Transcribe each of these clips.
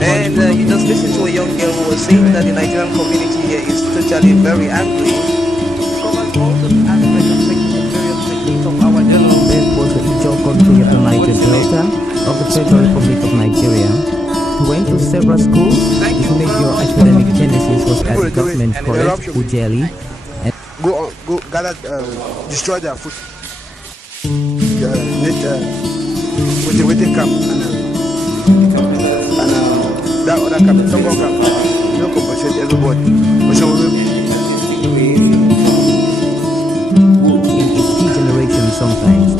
And you just listen to a young girl who was saying that the Nigerian community here is totally very angry. It covers all the aspects of various techniques of our general was the Ijaw country of the Niger Delta of the Federal Republic of Nigeria. He went to several schools. His major academic genesis was at the government college, Ujeli. Go gather, destroy their food. With the waiting camp and that other camp, some more camp, you don't compensate everybody. In its key generation sometimes.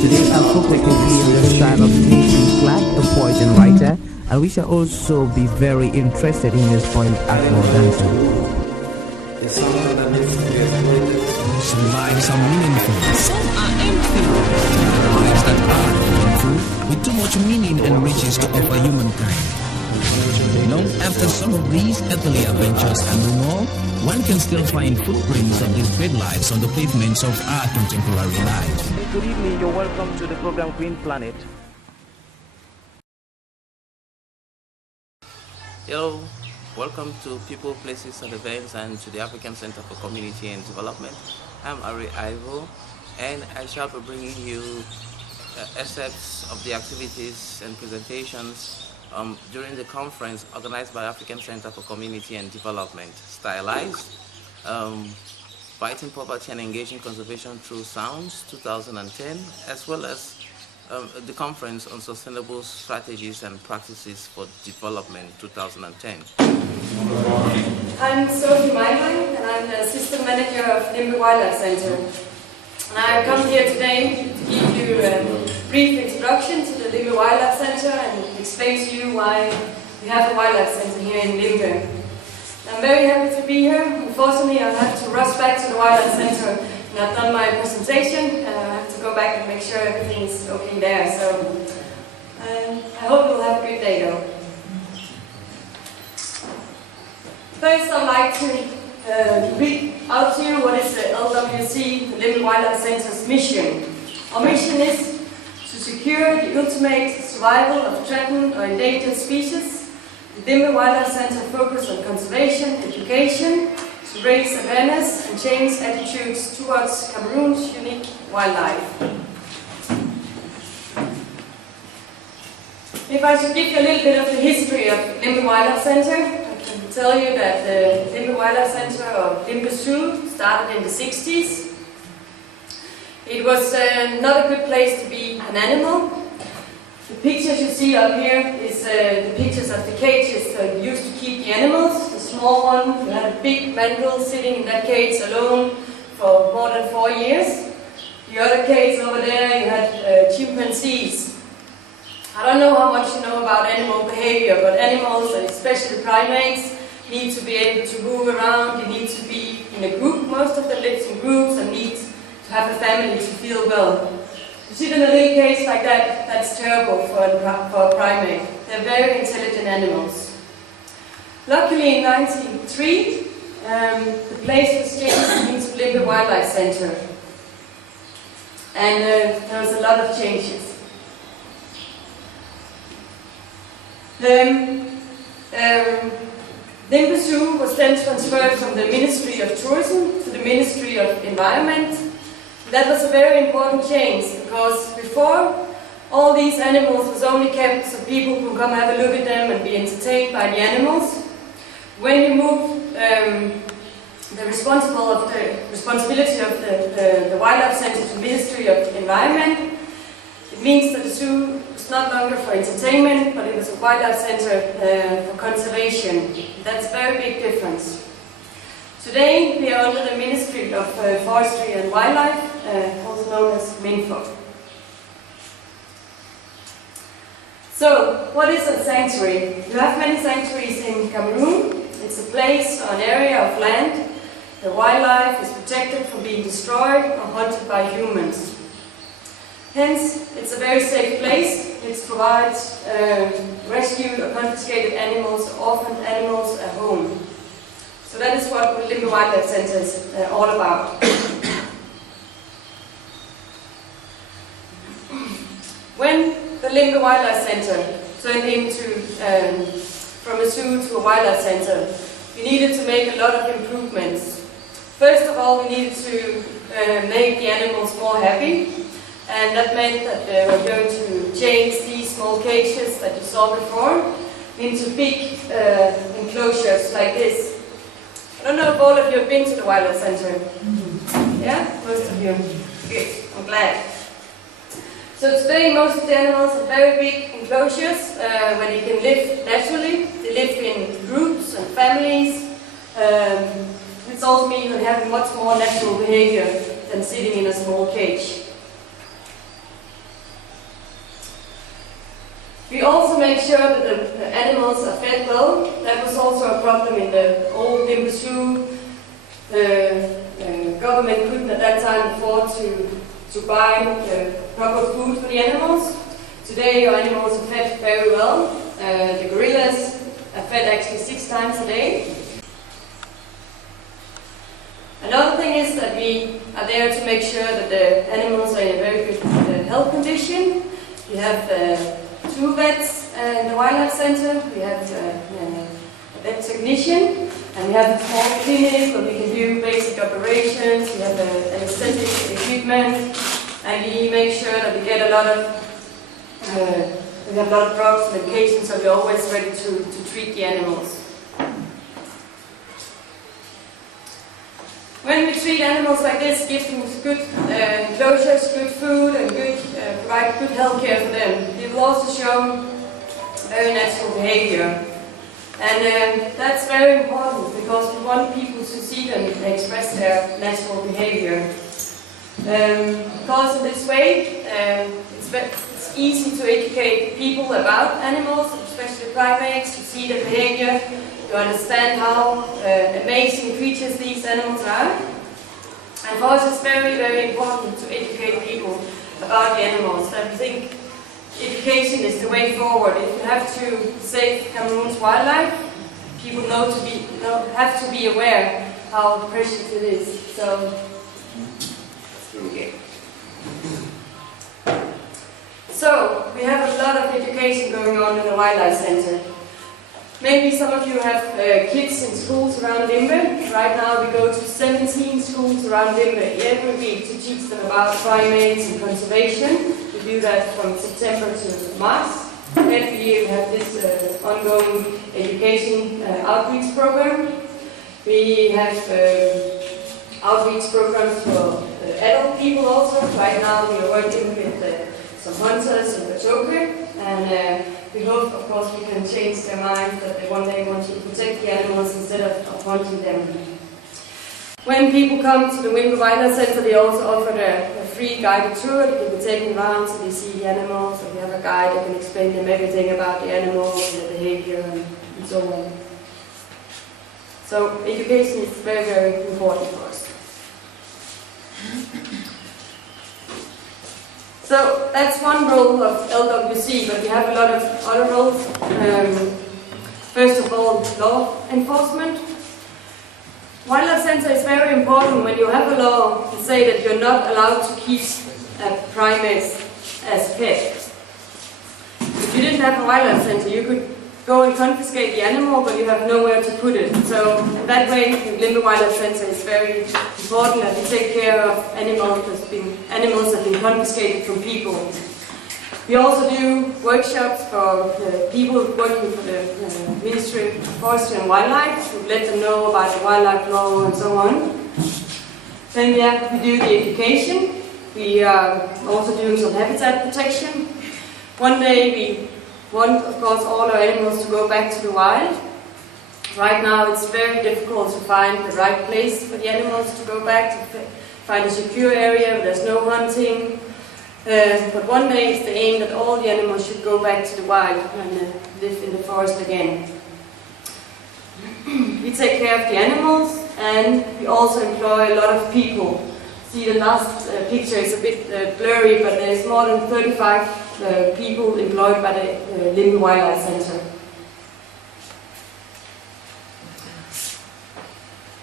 Today I'll focus on the style of K.P. Clark, a poet and writer, and we shall also be very interested in his point Akmo dancer. Some lives are meaningful, some are empty. Lives that are meaningful, with too much meaning and riches to offer humankind. Long after some of these earthly adventures and no more, one can still find footprints of these great lives on the pavements of our contemporary lives. Good evening, you're welcome to the program Green Planet. Hello, welcome to People, Places and Events and to the African Center for Community and Development. I'm Arrey Ivo, and I shall be bringing you excerpts of the activities and presentations during the conference organized by African Center for Community and Development, Stylized, Fighting Poverty and Engaging Conservation Through Sounds 2010, as well as the Conference on Sustainable Strategies and Practices for Development 2010. I'm Sofie Meilvang, and I'm the Assistant Manager of Limbe Wildlife Center. And I've come here today to give you a brief introduction to the Limbe Wildlife Center and explain to you why we have a wildlife center here in Limbe. I'm very happy to be here. Unfortunately, I'll have to rush back to the wildlife center and I've done my presentation. I have to go back and make sure everything is okay there. So I hope you'll have a good day though. First, I'd like to read out to you what is the LWC, the Limbe Wildlife Center's mission. Our mission is to secure the ultimate survival of threatened or endangered species. The Limbe Wildlife Center focuses on conservation, education, to raise awareness and change attitudes towards Cameroon's unique wildlife. If I should give you a little bit of the history of Limbe Wildlife Center, tell you that the Limbe Wildlife Center, or Limbe Zoo, started in the 60s. It was not a good place to be an animal. The pictures you see up here is the pictures of the cages that used to keep the animals. The small one, you had a big mandrill sitting in that cage alone for more than 4 years. The other cage over there, you had chimpanzees. I don't know how much you know about animal behavior, but animals, and especially primates, need to be able to move around. They need to be in a group. Most of them live in groups and need to have a family to feel well. You sit in a little cage like that, that's terrible for a primate. They're very intelligent animals. Luckily in 1993, the place was changed into Limbe Wildlife Center. And there was a lot of changes. Limbe Zoo was then transferred from the Ministry of Tourism to the Ministry of Environment. That was a very important change because before all these animals was only kept so people could come have a look at them and be entertained by the animals. When you move the responsibility of the Wildlife Center to the Ministry of Environment, it means that the zoo is not longer for entertainment, but it was a wildlife center for conservation. That's a very big difference. Today we are under the Ministry of Forestry and Wildlife, also known as MINFO. So, what is a sanctuary? You have many sanctuaries in Cameroon. It's a place or an area of land. The wildlife is protected from being destroyed or hunted by humans. Hence, it's a very safe place. It provides rescued or confiscated animals, orphaned animals, a home. So that is what the Limbe Wildlife Center is all about. When the Limbe Wildlife Center turned into from a zoo to a wildlife center, we needed to make a lot of improvements. First of all, we needed to make the animals more happy, and that meant that we're going to change these small cages that you saw before into big enclosures like this. I don't know if all of you have been to the wildlife center. Yeah? Most of you. Good. I'm glad. So today most of the animals have very big enclosures where they can live naturally. They live in groups and families. This also means they have much more natural behavior than sitting in a small cage. We also make sure that the animals are fed well. That was also a problem in the old Limbe Zoo. The government couldn't at that time afford to buy proper food for the animals. Today our animals are fed very well. The gorillas are fed actually 6 times a day. Another thing is that we are there to make sure that the animals are in a very good health condition. We have 2 vets in the wildlife center. We have a vet technician, and we have a small clinic where we can do basic operations. We have anesthetic equipment, and we make sure that we get a lot of we have a lot of drugs, medications, so we're always ready to treat the animals. When we treat animals like this, give them good enclosures, good food, and provide good health care for them, they will also show very natural behavior. And that's very important because we want people to see them express their natural behavior. Because in this way, it's easy to educate people about animals, especially primates, to see their behavior, to understand how amazing creatures these animals are. And for us it's very, very important to educate people about the animals. I think education is the way forward. If you have to save Cameroon's wildlife, people have to be aware how precious it is. So, okay. So, we have a lot of education going on in the wildlife center. Maybe some of you have kids in schools around Limbe. Right now we go to 17 schools around Limbe every week to teach them about primates and conservation. We do that from September to March. Every year we have this ongoing education outreach program. We have outreach programs for adult people also. Right now we are working with some hunters in Patoke, and we hope, of course, we can change their mind that they one day want to protect the animals instead of hunting them. When people come to the Limbe Wildlife Center, they also offer a free guided tour. They can be taken around so they see the animals, and we have a guide that can explain them everything about the animals and their behavior and so on. So education is very, very important for us. So that's one role of LWC, but we have a lot of other roles. First of all, law enforcement. Wildlife Center is very important. When you have a law to say that you're not allowed to keep primates as pets. If you didn't have a wildlife center, you could go and confiscate the animal, but you have nowhere to put it. So that way, the Limbe Wildlife Center is very important that we take care of animals that have been confiscated from people. We also do workshops for people working for the Ministry of Forestry and Wildlife to let them know about the wildlife law and so on. Then we do the education. We are also doing some habitat protection. One day we want, of course, all our animals to go back to the wild. Right now it's very difficult to find the right place for the animals to go back, to find a secure area where there's no hunting. But one day it's the aim that all the animals should go back to the wild and live in the forest again. We take care of the animals, and we also employ a lot of people. See, the last picture is a bit blurry, but there's more than 35 people employed by the Limbe Wildlife Center.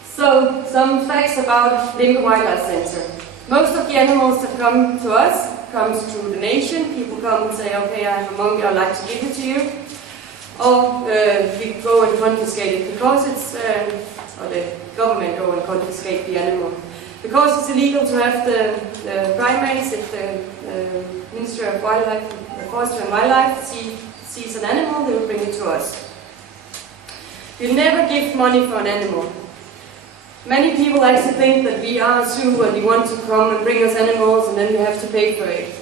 So, some facts about Limbe Wildlife Center. Most of the animals that come to us comes through donation. People come and say, okay, I have a monkey, I'd like to give it to you. or we go and confiscate it because it's, or the government go and confiscate the animal. Because it's illegal to have the primates, if the Ministry of Wildlife, Forestry and Wildlife sees an animal, they will bring it to us. We never give money for an animal. Many people actually think that we are a zoo and they want to come and bring us animals and then we have to pay for it.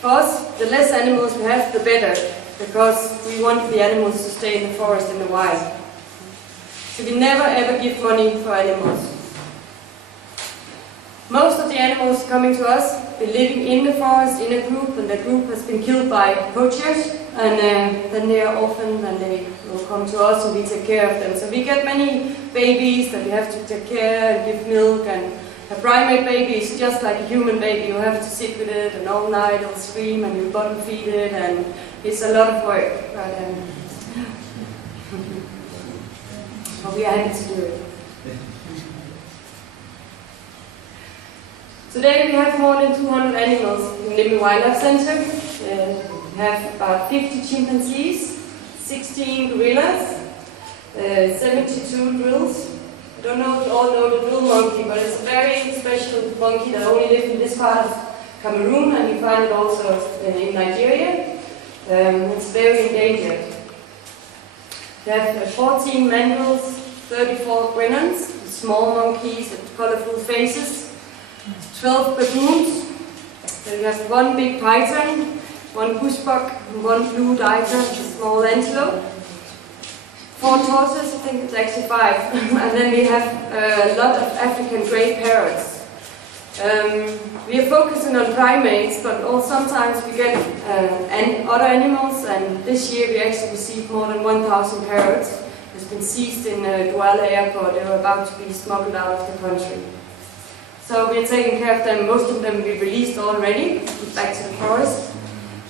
For us, the less animals we have, the better, because we want the animals to stay in the forest in the wild. So we never ever give money for animals. Most of the animals coming to us are living in the forest in a group, and the group has been killed by poachers, and then they are orphaned and they will come to us and we take care of them. So we get many babies that we have to take care and give milk, and a primate baby is just like a human baby. You have to sit with it and all night it'll scream and you bottom feed it, and it's a lot of work. But we are happy to do it. Today we have more than 200 animals in Limbe Wildlife Center. We have about 50 chimpanzees, 16 gorillas, 72 drills. I don't know if you all know the drill monkey, but it's a very special monkey that only lives in this part of Cameroon, and you find it also in Nigeria. It's very endangered. We have 14 mandrills, 34 grenons, small monkeys with colorful faces, 12 baboons. Then we have one big python, one bushbuck, and one blue diver, a small antelope. 4 tortoises, I think it's actually 5. And then we have a lot of African grey parrots. We are focusing on primates, but also sometimes we get other animals, and this year we actually received more than 1,000 parrots. It's been seized in Douala airport. They were about to be smuggled out of the country. So we're taking care of them. Most of them we released already, back to the forest.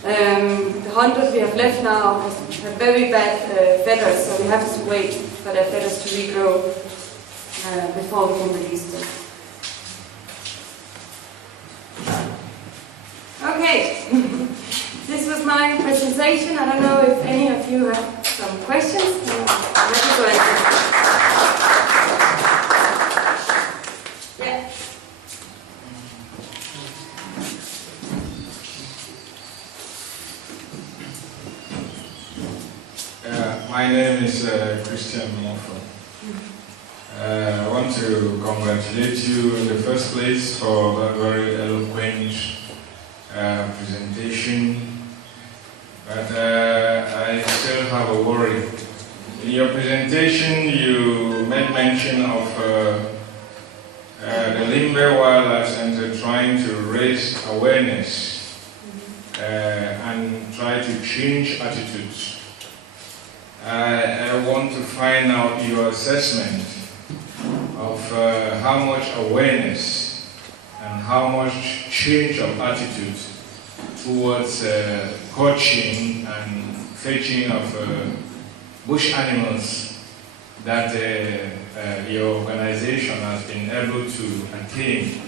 The 100 we have left now have very bad feathers, so we have to wait for their feathers to regrow before we can release them. Okay, this was my presentation. I don't know if any of you have some questions. I'm happy to answer. Yeah. My name is Christian Monfort. I want to congratulate you in the first place for a very eloquent presentation, but I still have a worry. In your presentation, you made mention of the Limbe Wildlife Center trying to raise awareness and try to change attitudes. I want to find out your assessment of how much awareness and how much change of attitude towards coaching and fetching of bush animals that your organization has been able to attain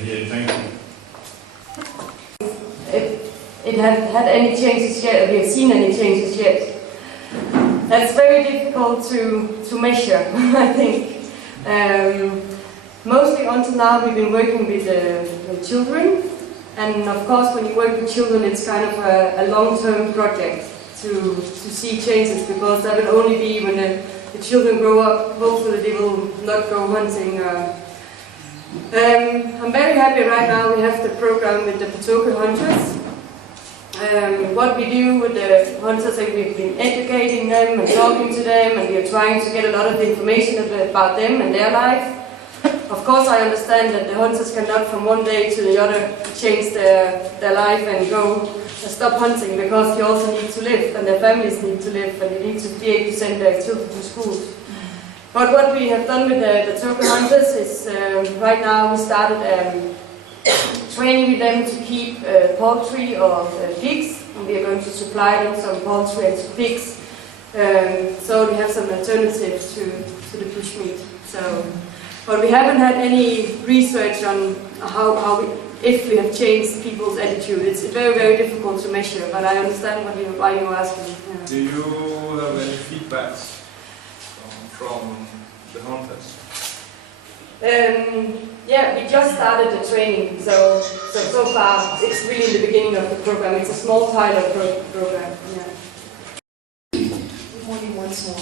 here. Thank you. It had any changes yet, we have seen any changes yet. That's very difficult to measure, I think. Mostly until now we've been working with children, and of course when you work with children it's kind of a long-term project to see changes, because that will only be when the children grow up. Hopefully they will not go hunting. I'm very happy right now we have the program with the Patoka hunters. What we do with the hunters, like we've been educating them and talking to them, and we are trying to get a lot of information about them and their life. Of course I understand that the hunters cannot from one day to the other change their life and go stop hunting, because they also need to live and their families need to live and they need to be able to send their children to school. But what we have done with the turkey hunters is right now we started training with them to keep poultry or pigs, and we are going to supply them some poultry and pigs, so we have some alternatives to the bushmeat. So, but we haven't had any research on how if we have changed people's attitude. It's very, very difficult to measure, but I understand why you're asking. Yeah. Do you have any feedbacks from the hunters? Yeah, we just started the training, so far it's really in the beginning of the program. It's a small pilot program. Yeah. Good morning once more.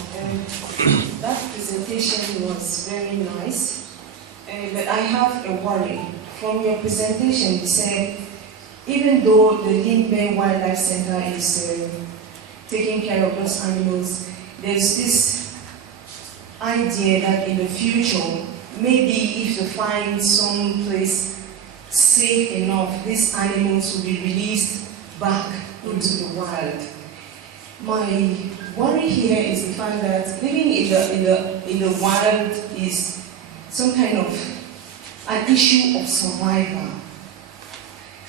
That presentation was very nice, but I have a worry. From your presentation, you said even though the Limbe Wildlife Center is taking care of those animals, there's this idea that in the future, maybe if you find some place safe enough, these animals will be released back into the wild. My worry here is the fact that living in the wild is some kind of an issue of survival.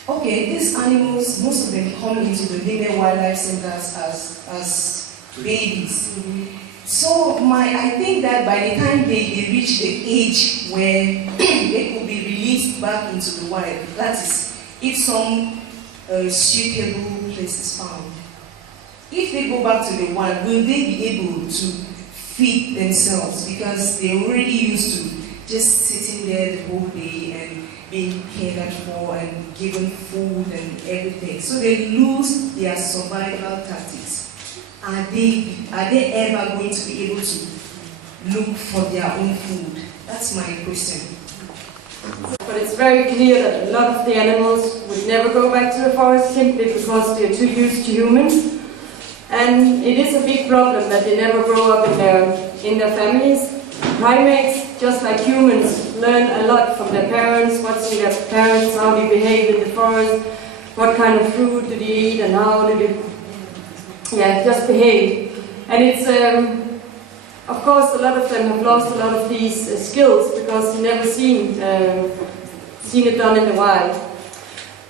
Okay, these animals, most of them come into the Limbe Wildlife Centers as babies. So I think that by the time they reach the age where they could be released back into the wild, that is, if some suitable place is found. If they go back to the wild, will they be able to feed themselves? Because they're already used to just sitting there the whole day and being cared for and given food and everything. So they lose their survival tactics. Are they ever going to be able to look for their own food? That's my question. But it's very clear that a lot of the animals would never go back to the forest simply because they're too used to humans. And it is a big problem that they never grow up in their families. Primates, just like humans, learn a lot from their parents, watching their parents, how they behave in the forest, what kind of food do they eat and how do they just behave. And it's, of course, a lot of them have lost a lot of these skills because you've never seen it done in the wild.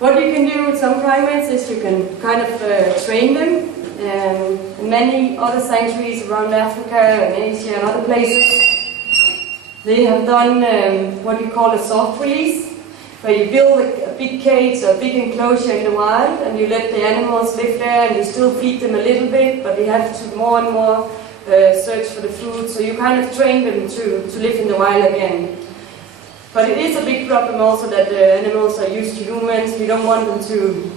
What you can do with some primates is you can kind of train them. In many other sanctuaries around Africa and Asia and other places, they have done what we call a soft release, where you build a big cage or a big enclosure in the wild and you let the animals live there and you still feed them a little bit, but they have to more and more search for the food, so you kind of train them to live in the wild again. But it is a big problem also that the animals are used to humans. We don't want them to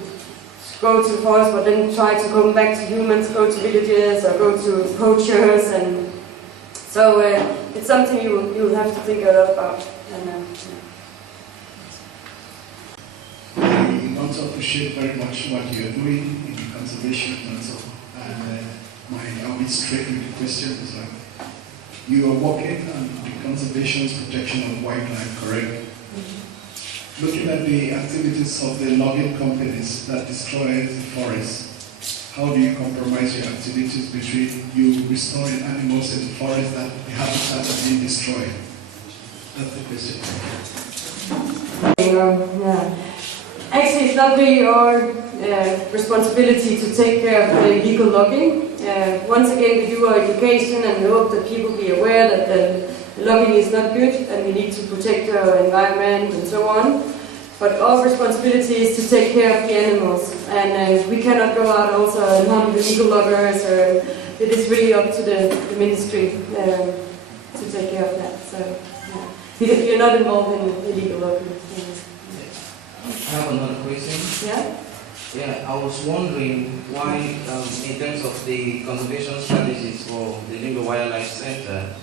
go to the forest but then try to come back to humans, go to villages or go to poachers, and so it's something you'll have to think a lot about. I also appreciate very much what you're doing in the conservation council. And I'll be straight with the question. Is like, you are working on the conservation protection of wildlife, correct? Mm-hmm. Looking at the activities of the logging companies that destroy the forest, how do you compromise your activities between you restoring animals in the forest that the habitat are being destroyed? That's the question. Actually, it's not really our responsibility to take care of the illegal logging. Once again, we do our education and we hope that people be aware that the logging is not good and we need to protect our environment and so on. But our responsibility is to take care of the animals, and we cannot go out also and hunt the illegal loggers. It is really up to the ministry to take care of that. So you're not involved in illegal logging. I have another question. Yeah? Yeah, I was wondering why, in terms of the conservation strategies for the Limbe Wildlife Center,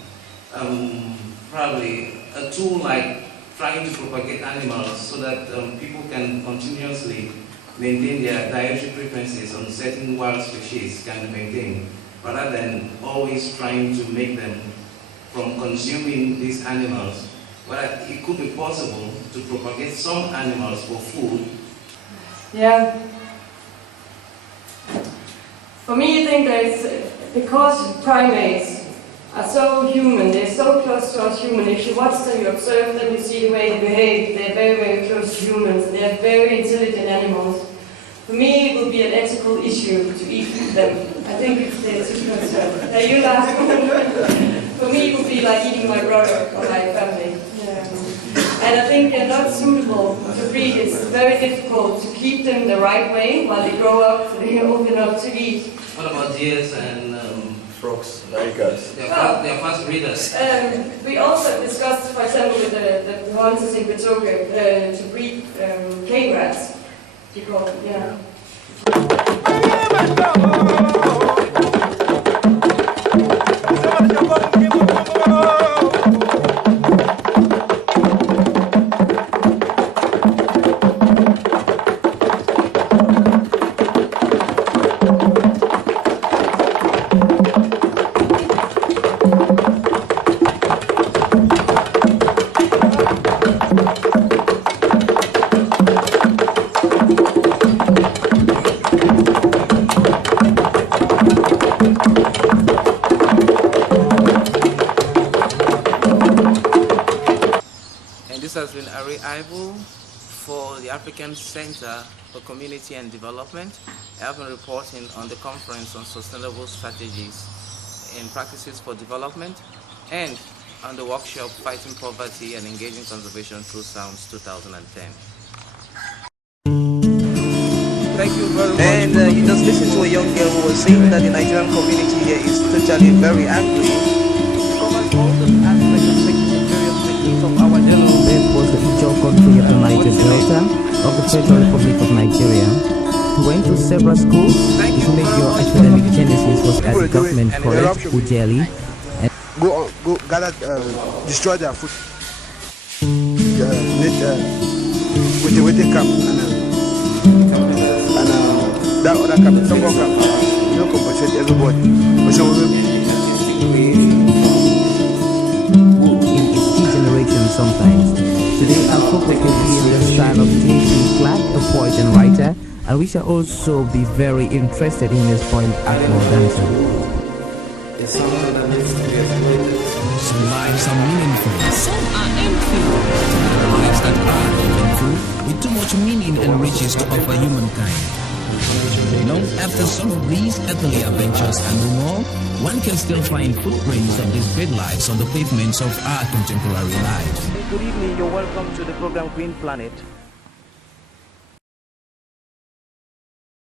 probably a tool like trying to propagate animals so that people can continuously maintain their dietary preferences on certain wild species can be maintained, rather than always trying to make them from consuming these animals. But it could be possible to propagate some animals for food. Yeah. For me, I think that because primates are so human, they're so close to us humans. If you watch them, you observe them, you see the way they behave, they're very, very close to humans. They're very intelligent animals. For me, it would be an ethical issue to eat them. I think if they're too close to us. You laugh. For me, it would be like eating my brother or my family. Yeah. And I think they're not suitable to breed. It's very difficult to keep them the right way while they grow up, so they open up to eat. What about deers and frogs? Tigers. They're fast breeders. We also discussed, for example, with the hunters in Petoga, to breed cane rats. You call them, yeah. This has been Arrey Ivo for the African Center for Community and Development. I have been reporting on the conference on sustainable strategies in practices for development and on the workshop Fighting Poverty and Engaging Conservation Through Sounds 2010. Thank you very much. And you just listened to a young girl who was saying that the Nigerian community here is totally very angry. It covers all the aspects and various techniques of our development. That was the Ijaw country of the Niger Delta of the Federal Republic of Nigeria. He went to several schools. His major academic genesis was at the government college, Ujeli. Go gather, destroy their food. With the camp and that other camp, Tongo camp, you don't compensate everybody. In its key generation sometimes. Today our folk will be in the style of J.P. Clark, a poet and writer, and we shall also be very interested in his poem Akmo Dancer. It's something that needs to be exploited. Some lives are meaningful. Some are empty. Lives that are meaningful with too much meaning and riches to offer humankind. You know, after some of these earthly adventures and no more, one can still find footprints of these great lives on the pavements of our contemporary lives. Good evening, you're welcome to the program Green Planet.